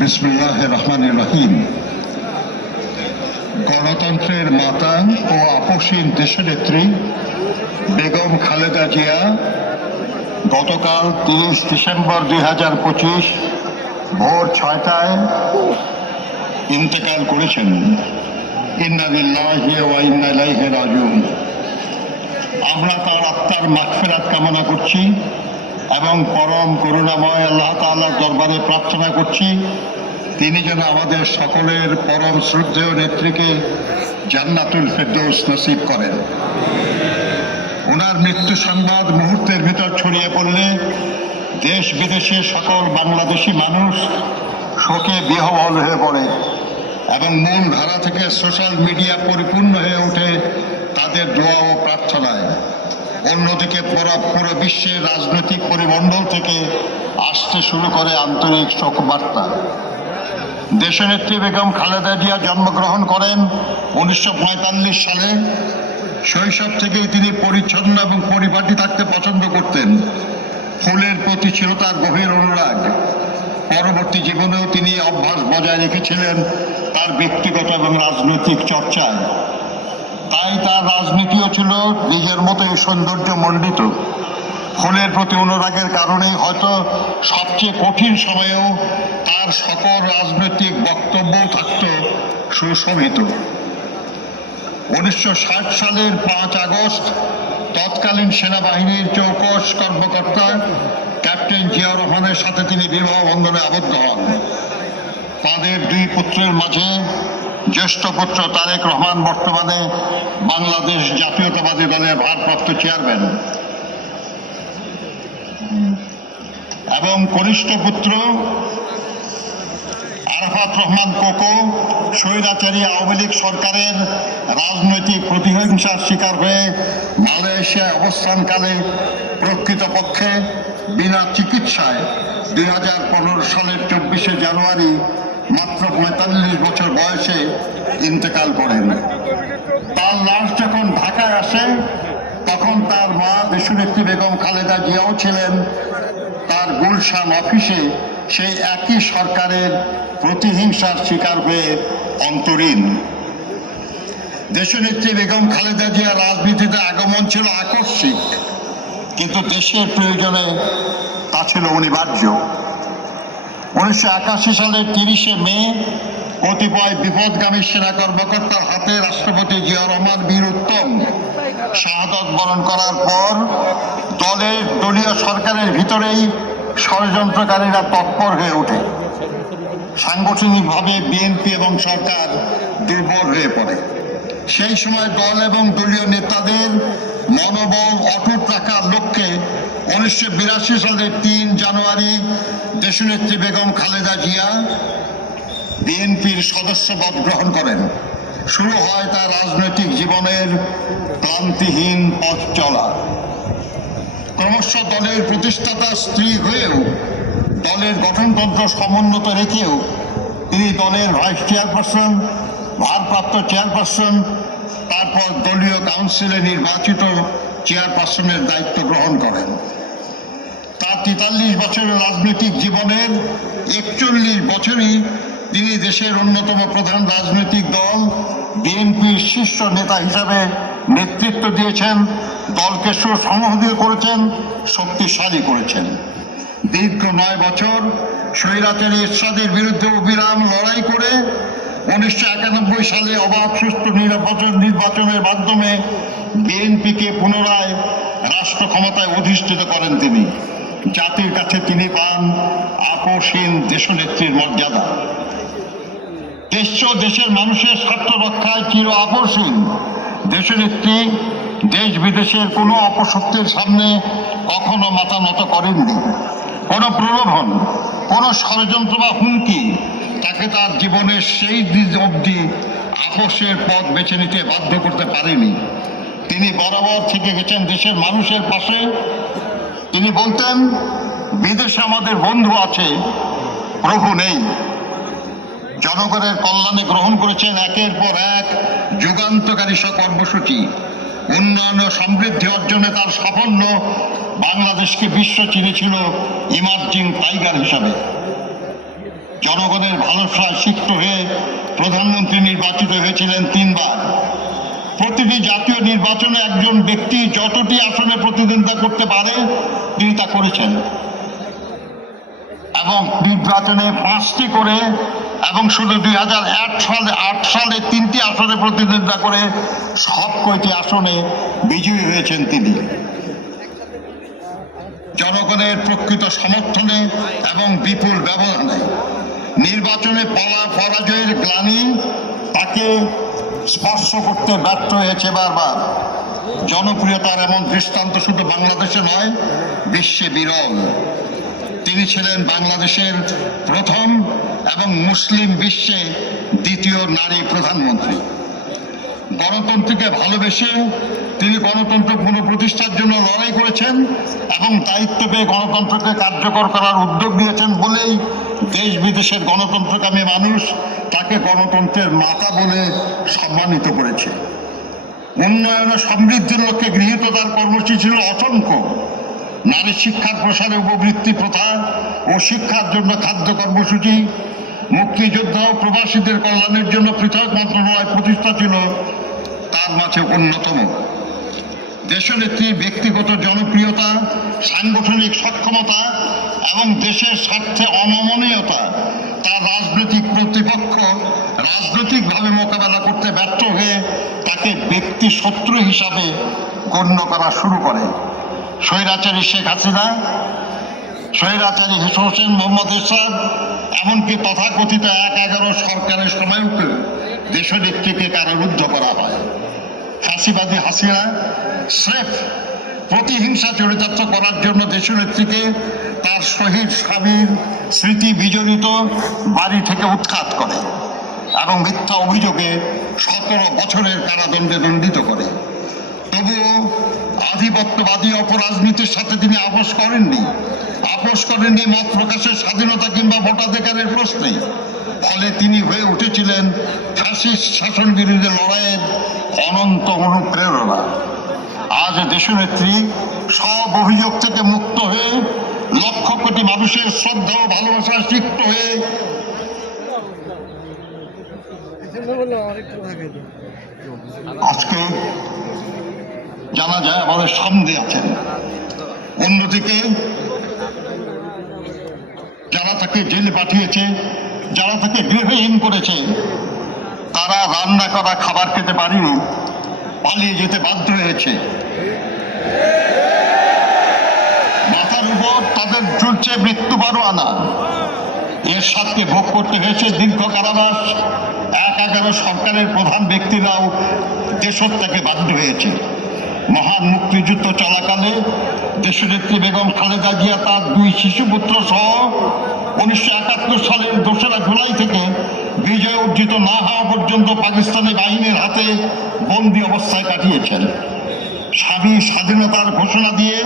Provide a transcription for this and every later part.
বিসমুল্লাহ রহমান রহিম গণতন্ত্রের মাতা ও আপসীন দেশনেত্রী বেগম খালেদা জিয়া গতকাল তিরিশ ডিসেম্বর দুই হাজার পঁচিশ ভোর ছয়টায় ইন্তেকাল করেছেন আমরা তার আত্মার মাঠ কামনা করছি এবং পরম করুণাময় আল্লাহ তাল্লাহ দরবারে প্রার্থনা করছি তিনি যেন আমাদের সকলের পরম শ্রদ্ধেয় নেত্রীকে জান্নাতুল ফেরদৌস নসিব করেন ওনার মৃত্যু সংবাদ মুহূর্তের ভিতর ছড়িয়ে পড়লে দেশ বিদেশে সকল বাংলাদেশি মানুষ শোকে বিহবল হয়ে পড়ে এবং মূল ধারা থেকে সোশ্যাল মিডিয়া পরিপূর্ণ হয়ে ওঠে তাদের দোয়া ও প্রার্থনায় অন্যদিকে পুরো পুরো বিশ্বের রাজনৈতিক পরিমণ্ডল থেকে আসতে শুরু করে আন্তরিক শোকবার্তা দেশনেত্রী বেগম খালেদা জিয়া জন্মগ্রহণ করেন উনিশশো সালে শৈশব থেকেই তিনি পরিচ্ছন্ন এবং পরিপাটি থাকতে পছন্দ করতেন ফুলের প্রতি ছিল তার গভীর অনুরাগ পরবর্তী জীবনেও তিনি অভ্যাস বজায় রেখেছিলেন তার ব্যক্তিগত এবং রাজনৈতিক চর্চায় তাই তার রাজনীতিও ছিল নিজের মতোই সৌন্দর্য মণ্ডিত ফুলের প্রতি অনুরাগের কারণে হয়তো সবচেয়ে কঠিন সময়েও তার সকল রাজনৈতিক বক্তব্য থাকত সুশোভিত উনিশশো ষাট সালের পাঁচ আগস্ট তৎকালীন সেনাবাহিনীর চৌকশ কর্মকর্তা ক্যাপ্টেন জিয়া রহমানের সাথে তিনি বিবাহ বন্ধনে আবদ্ধ হন তাদের দুই পুত্রের মাঝে জ্যেষ্ঠ পুত্র তারেক রহমান বর্তমানে বাংলাদেশ জাতীয়তাবাদী দলের ভারপ্রাপ্ত চেয়ারম্যান এবং কনিষ্ঠ পুত্র আরাফাত রহমান কোকো স্বৈরাচারী আওয়ামী লীগ সরকারের রাজনৈতিক প্রতিহিংসার শিকার হয়ে মালয়েশিয়ায় অবস্থানকালে প্রকৃতপক্ষে বিনা চিকিৎসায় দুই সালের চব্বিশে জানুয়ারি মাত্র পঁয়তাল্লিশ বছর বয়সে ইন্তেকাল করেন তার লাশ যখন ঢাকায় আসে তখন তার মা বিশ্বনেত্রী বেগম খালেদা জিয়াও ছিলেন তার গুলশান অফিসে সেই একই সরকারের প্রতিহিংসার শিকার হয়ে অন্তরীণ দেশনেত্রী বেগম খালেদা জিয়া রাজনীতিতে আগমন ছিল আকস্মিক কিন্তু দেশের প্রয়োজনে তা ছিল অনিবার্য উনিশশো একাশি সালের তিরিশে মে কতিপয় বিপদগামী সেনা কর্মকর্তার হাতে রাষ্ট্রপতি জিয়া রহমান বীর উত্তম শাহাদত বরণ করার পর দলের দলীয় সরকারের ভিতরেই ষড়যন্ত্রকারীরা তৎপর হয়ে ওঠে সাংগঠনিকভাবে বিএনপি এবং সরকার দুর্বল হয়ে পড়ে সেই সময় দল এবং দলীয় নেতাদের মনোবল অটুট রাখার লক্ষ্যে উনিশশো বিরাশি সালের তিন জানুয়ারি দেশনেত্রী বেগম খালেদা জিয়া বিএনপির সদস্যপদ গ্রহণ করেন শুরু হয় তার রাজনৈতিক জীবনের ক্লান্তিহীন পথ চলা ক্রমশ দলের প্রতিষ্ঠাতা স্ত্রী হয়েও দলের গঠনতন্ত্র সমুন্নত রেখেও তিনি দলের ভাইস চেয়ারপারসন ভারপ্রাপ্ত চেয়ারপারসন তারপর দলীয় কাউন্সিলে নির্বাচিত চেয়ারপারসনের দায়িত্ব গ্রহণ করেন তার তেতাল্লিশ বছরের রাজনৈতিক জীবনের একচল্লিশ বছরই তিনি দেশের অন্যতম প্রধান রাজনৈতিক দল বিএনপির শীর্ষ নেতা হিসাবে নেতৃত্ব দিয়েছেন দলকে সুসংহতি করেছেন শক্তিশালী করেছেন দীর্ঘ নয় বছর স্বৈরাচারী ইসাদের বিরুদ্ধে অবিরাম লড়াই করে উনিশশো একানব্বই সালে অবাধ সুস্থ নির্বাচন নির্বাচনের মাধ্যমে বিএনপিকে পুনরায় রাষ্ট্র ক্ষমতায় অধিষ্ঠিত করেন তিনি জাতির কাছে তিনি পান আকর্ষণ দেশনেত্রীর মর্যাদা দেশ দেশের মানুষের স্বার্থ রক্ষায় চির আকর্ষণ দেশনেত্রী দেশ বিদেশের কোনো অপশক্তির সামনে কখনো মাথা নত করেননি কোনো প্রলোভন কোনো ষড়যন্ত্র বা হুমকি তাকে তার জীবনের সেই দিন অবধি আকর্ষের পথ বেছে নিতে বাধ্য করতে পারেনি তিনি বরাবর থেকে গেছেন দেশের মানুষের পাশে তিনি বলতেন বিদেশে আমাদের বন্ধু আছে প্রভু নেই জনগণের কল্যাণে গ্রহণ করেছেন একের পর এক যুগান্তকারী সব কর্মসূচি উন্নয়ন ও সমৃদ্ধি অর্জনে তার সাফল্য বাংলাদেশকে বিশ্ব চিনেছিল ইমার্জিং টাইগার হিসাবে জনগণের ভালোবাসায় সিক্ত হয়ে প্রধানমন্ত্রী নির্বাচিত হয়েছিলেন তিনবার প্রতিটি জাতীয় নির্বাচনে একজন ব্যক্তি যতটি আসনে প্রতিদ্বন্দ্বিতা করতে পারে তিনি তা করেছেন এবং নির্বাচনে পাঁচটি করে এবং শুধু দুই হাজার এক সালে আট সালে তিনটি আসনে প্রতিদ্বন্দ্বিতা করে সব কয়টি আসনে বিজয়ী হয়েছেন তিনি জনগণের প্রকৃত সমর্থনে এবং বিপুল ব্যবধানে নির্বাচনে পালা পরাজয়ের গ্লানি তাকে স্পর্শ করতে ব্যর্থ হয়েছে বারবার জনপ্রিয়তার এমন দৃষ্টান্ত শুধু বাংলাদেশে নয় বিশ্বে বিরল তিনি ছিলেন বাংলাদেশের প্রথম এবং মুসলিম বিশ্বে দ্বিতীয় নারী প্রধানমন্ত্রী গণতন্ত্রকে ভালোবেসে তিনি গণতন্ত্র পুনঃপ্রতিষ্ঠার জন্য লড়াই করেছেন এবং দায়িত্ব পেয়ে গণতন্ত্রকে কার্যকর করার উদ্যোগ নিয়েছেন বলেই দেশ বিদেশের গণতন্ত্রকামী মানুষ তাকে গণতন্ত্রের মাতা বলে সম্মানিত করেছে উন্নয়ন ও সমৃদ্ধির লক্ষ্যে গৃহীত তার কর্মসূচি ছিল অসংখ্য নারী শিক্ষার প্রসারে উপবৃত্তি প্রথা ও শিক্ষার জন্য খাদ্য কর্মসূচি মুক্তিযোদ্ধা ও প্রবাসীদের কল্যাণের জন্য পৃথক মন্ত্রণালয় প্রতিষ্ঠা ছিল তার মাঝে অন্যতম একটি ব্যক্তিগত জনপ্রিয়তা সাংগঠনিক সক্ষমতা এবং দেশের স্বার্থে অনমনীয়তা তার রাজনৈতিক প্রতিপক্ষ রাজনৈতিকভাবে মোকাবেলা করতে ব্যর্থ হয়ে তাকে ব্যক্তি শত্রু হিসাবে গণ্য করা শুরু করে স্বৈরাচারী শেখ হাসিনা স্বৈরাচারী হোসেন মোহাম্মদ ইসলাম এমনকি তথাকথিত এক এগারো সরকারের সময়কে দেশনেত্রীকে কারারুদ্ধ করা হয় ফাঁসিবাদী হাসিনা স্রেফ প্রতিহিংসা চরিতার্থ করার জন্য দেশ দেশনেত্রীকে তার শহীদ স্বামীর স্মৃতি বিজড়িত বাড়ি থেকে উৎখাত করে এবং মিথ্যা অভিযোগে সতেরো বছরের কারাদণ্ডে দণ্ডিত করে তবুও আধিপত্যবাদী অপরাজনীতির সাথে তিনি আপোষ করেননি আপোষ করেননি মত প্রকাশের স্বাধীনতা কিংবা ভোটাধিকারের প্রশ্নে ফলে তিনি হয়ে উঠেছিলেন ফ্যাসিস শাসন বিরুদ্ধে লড়াইয়ের অনন্ত অনুপ্রেরণা আজ দেশনেত্রী সব অভিযোগ থেকে মুক্ত হয়ে লক্ষ কোটি মানুষের শ্রদ্ধা ও ভালোবাসার সিক্ত হয়ে আজকে জানা যায় আমাদের সামনে আছেন অন্যদিকে যারা তাকে জেলে পাঠিয়েছে যারা তাকে গৃহহীন করেছে তারা রান্না করা খাবার খেতে পারিনি পালিয়ে যেতে বাধ্য হয়েছে মাথার উপর তাদের চলছে মৃত্যু আনা এর সাথে ভোগ করতে হয়েছে দীর্ঘ কারাবাস এক এগারো সরকারের প্রধান ব্যক্তিরাও দেশত্যাগে বাধ্য হয়েছে মহান মুক্তিযুদ্ধ চলাকালে দেশনেত্রী বেগম খালেদা জিয়া তার দুই শিশুপুত্র সহ উনিশশো একাত্তর সালের দোসরা জুলাই থেকে বিজয় অর্জিত না হওয়া পর্যন্ত পাকিস্তানি বাহিনীর হাতে বন্দি অবস্থায় কাটিয়েছেন স্বামী স্বাধীনতার ঘোষণা দিয়ে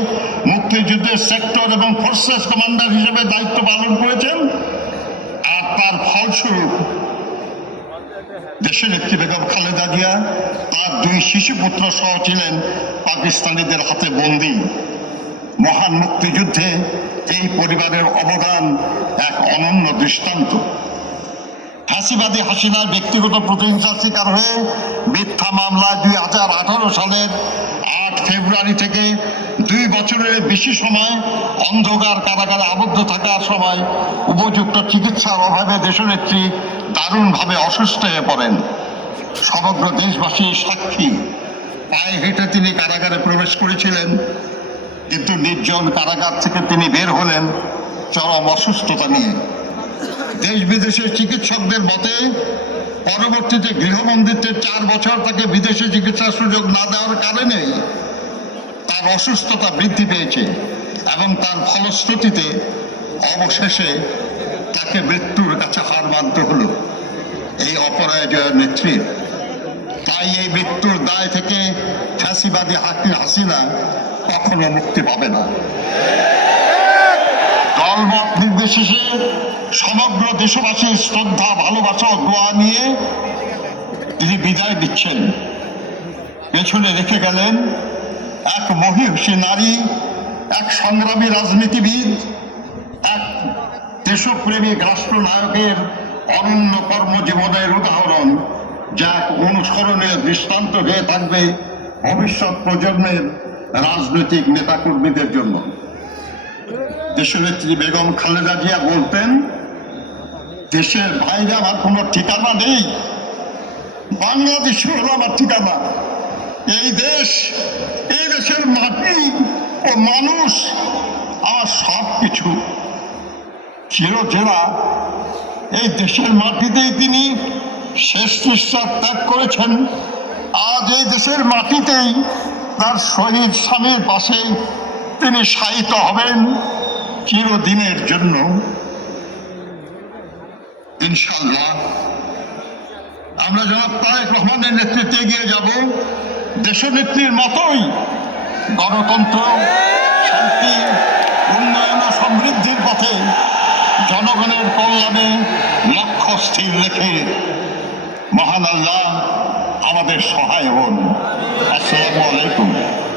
মুক্তিযুদ্ধের সেক্টর এবং ফোর্সেস কমান্ডার হিসেবে দায়িত্ব পালন করেছেন আর তার ফলস্বরূপ দেশের একটি বেগম খালেদা জিয়া তার দুই পুত্র সহ ছিলেন পাকিস্তানিদের হাতে বন্দী মহান মুক্তিযুদ্ধে এই পরিবারের অবদান এক অনন্য দৃষ্টান্ত হাসিবাদী হাসিনার ব্যক্তিগত প্রতিহিংসার শিকার হয়ে মিথ্যা মামলায় দুই হাজার আঠারো সালের আট ফেব্রুয়ারি থেকে দুই বছরের বেশি সময় অন্ধকার কারাগারে আবদ্ধ থাকার সময় উপযুক্ত চিকিৎসার অভাবে দেশনেত্রী দারুণভাবে অসুস্থ হয়ে পড়েন সমগ্র দেশবাসী সাক্ষী পায়ে হেঁটে তিনি কারাগারে প্রবেশ করেছিলেন কিন্তু নির্জন কারাগার থেকে তিনি বের হলেন চরম অসুস্থতা নিয়ে দেশ বিদেশের চিকিৎসকদের মতে পরবর্তীতে গৃহবন্দিতে চার বছর তাকে বিদেশে চিকিৎসার সুযোগ না দেওয়ার কারণে তার অসুস্থতা বৃদ্ধি পেয়েছে এবং তার ফলশ্রুতিতে অবশেষে তাকে মৃত্যুর কাছে হার মানতে হলো এই অপরাজয় নেত্রীর তাই এই মৃত্যুর দায় থেকে ফ্যাসিবাদী হাকিম হাসিনা কখনো মুক্তি পাবে না দলমত নির্বিশেষে সমগ্র দেশবাসীর শ্রদ্ধা ভালোবাসা গোয়া দোয়া নিয়ে তিনি বিদায় দিচ্ছেন পেছনে রেখে গেলেন এক মহিষী নারী এক সংগ্রামী রাজনীতিবিদ এক দেশপ্রেমিক রাষ্ট্রনায়কের অনন্য কর্মজীবনের উদাহরণ যা অনুসরণীয় দৃষ্টান্ত হয়ে থাকবে ভবিষ্যৎ প্রজন্মের রাজনৈতিক নেতাকর্মীদের জন্য দেশনেত্রী বেগম খালেদা জিয়া বলতেন দেশের বাইরে আমার কোনো ঠিকানা নেই বাংলাদেশ হলো আমার ঠিকানা এই দেশ এই দেশের মাটি ও মানুষ আমার সব কিছু চিরচেরা এই দেশের মাটিতেই তিনি শেষ নিঃশ্বাস ত্যাগ করেছেন আজ এই দেশের মাটিতেই তার শহীদ স্বামীর পাশে তিনি সাহিত হবেন চিরদিনের জন্য ইনশাল্লাহ আমরা জনাব তারেক রহমানের নেতৃত্বে এগিয়ে যাব দেশনেত্রীর মতোই গণতন্ত্র শান্তি উন্নয়ন সমৃদ্ধির পথে জনগণের কল্যাণে লক্ষ্য স্থির রেখে মহান আল্লাহ আমাদের সহায় হন আসসালামু আলাইকুম